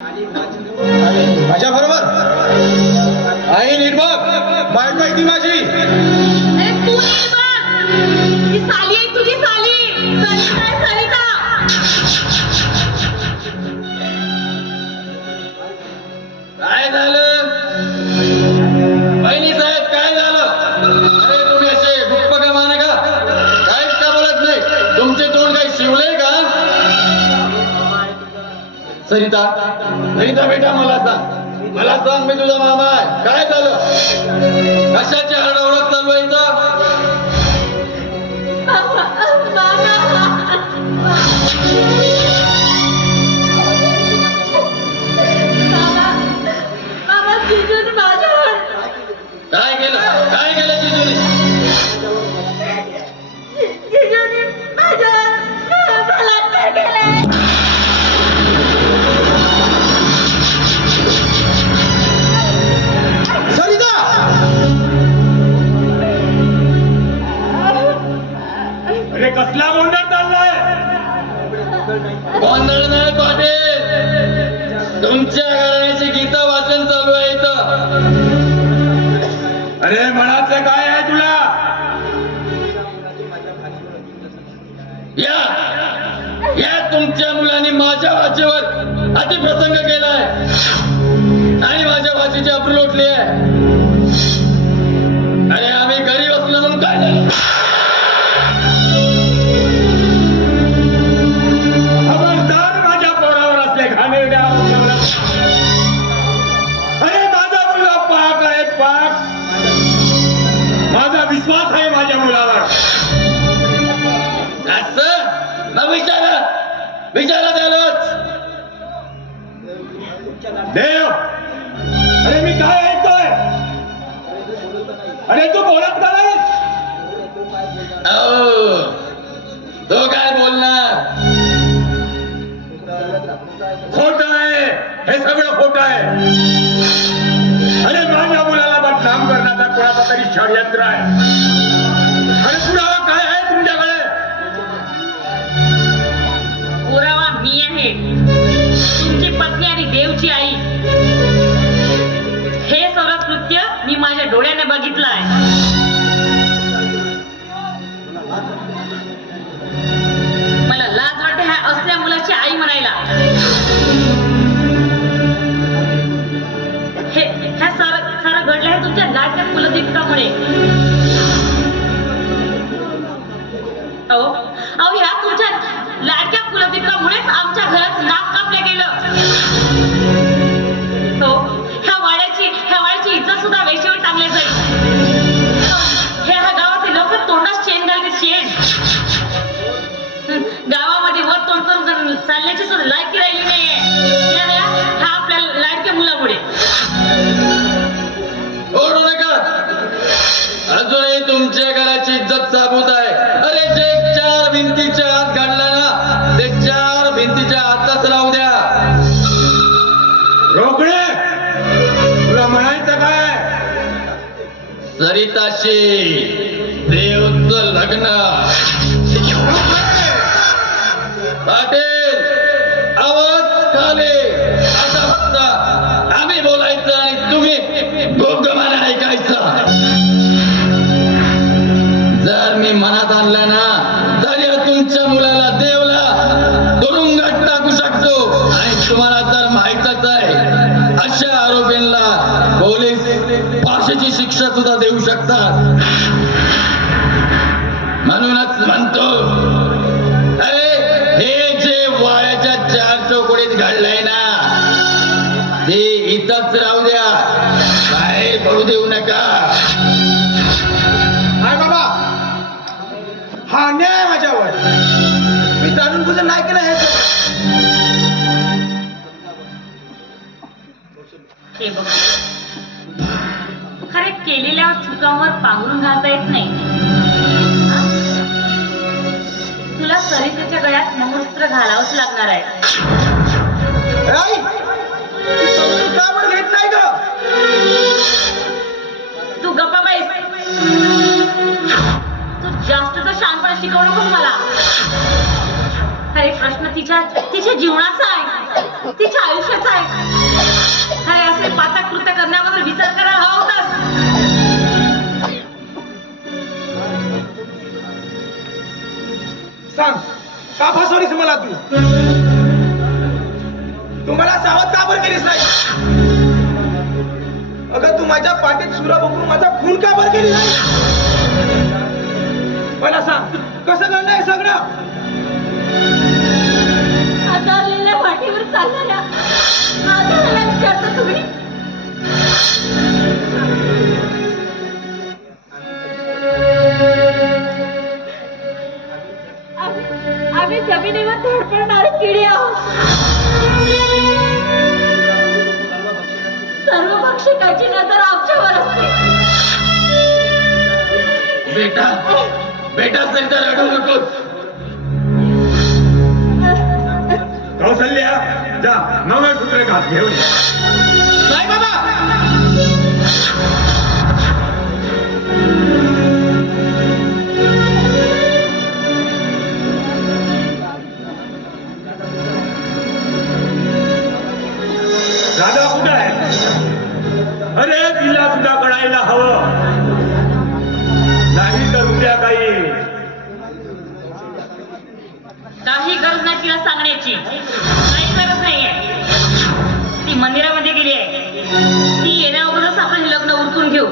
माझ्या बरोबर आई निर्भक बायको आहे ती माझी! काय झालं? बहिणी साहेब काय झालं? अरे तुम्ही असे गुप्प का माने का काहीच का बोलत नाही? तुमचे तोंड काही शिवले सरिता सरिता बेटा मला सांग. मला सांग मी तुझा मामा आहे. काय झालं? कशाची हरडवडत चालू आहे गीता चालू आहे इथं. अरे म्हणाचं काय आहे तुला? या. या तुमच्या मुलांनी माझ्या भाषेवर अतिप्रसंग केलाय. आणि माझ्या भाषेची अप्रू उठली आहे. अरे विचारा. विचारा त्यालाच. देव. अरे मी काय ऐकतोय? अरे तू बोलत का नाहीस? तो काय बोलणार? खोट आहे. हे सगळं खोट आहे. अरे माझ्या मुलाला बदनाम करण्याचा कोणाचा तरी षडयंत्र आहे. डोळ्याने बघितलं सरिताशी देवच लग्न. पाटील आवाज खाली. आम्ही बोलायचं आणि तुम्ही भोगमाने ऐकायचं. जर मी मनात आणलं फाशीची शिक्षा सुद्धा देऊ शकतात. म्हणूनच म्हणतो अरे हे जे वाड्याच्या चार चौकडीत घडलंय ना ते इथंच राहू द्या. बाहेर पडू देऊ नका. हाय बाबा हा अन्याय आहे माझ्यावर. मी जाणून बुजून नाही केलं हे सगळं. हे बघ. केलेल्या चुकांवर पांघरून घालता येत नाही. तुला सरितेच्या गळ्यात मंगळसूत्र घालावंच लागणार आहे. तू गप्पा बाईस तू जास्त तर शांतपणा शिकवू नकोस मला. अरे प्रश्न तिच्या तिच्या जीवनाचा आहे. तिच्या आयुष्याचा आहे. अरे असे पाता कृत्य करण्याबद्दल विचार सांग. का फसवलीस मला तू? तुम्हाला सावध का बरं केलीस नाही? अगं तू माझ्या पाठीत सुरा बघून माझा खून का बरं केली नाही? मला सांग कसं घडलं आहे सगळं? आधारलेल्या पाठीवर चालणाऱ्या आधाराला विचारता तुम्ही सर्व भक्षकाची नजर आमच्यावर असते. बेटा बेटा सरिता रडू नकोस. कौशल्या जा मंगळसूत्र घात घेऊन काही गरज नाही तिला सांगण्याची. काही गरज नाहीये. ती मंदिरामध्ये गेली आहे. ती येण्या अगोदरच आपण लग्न उरकून घेऊ.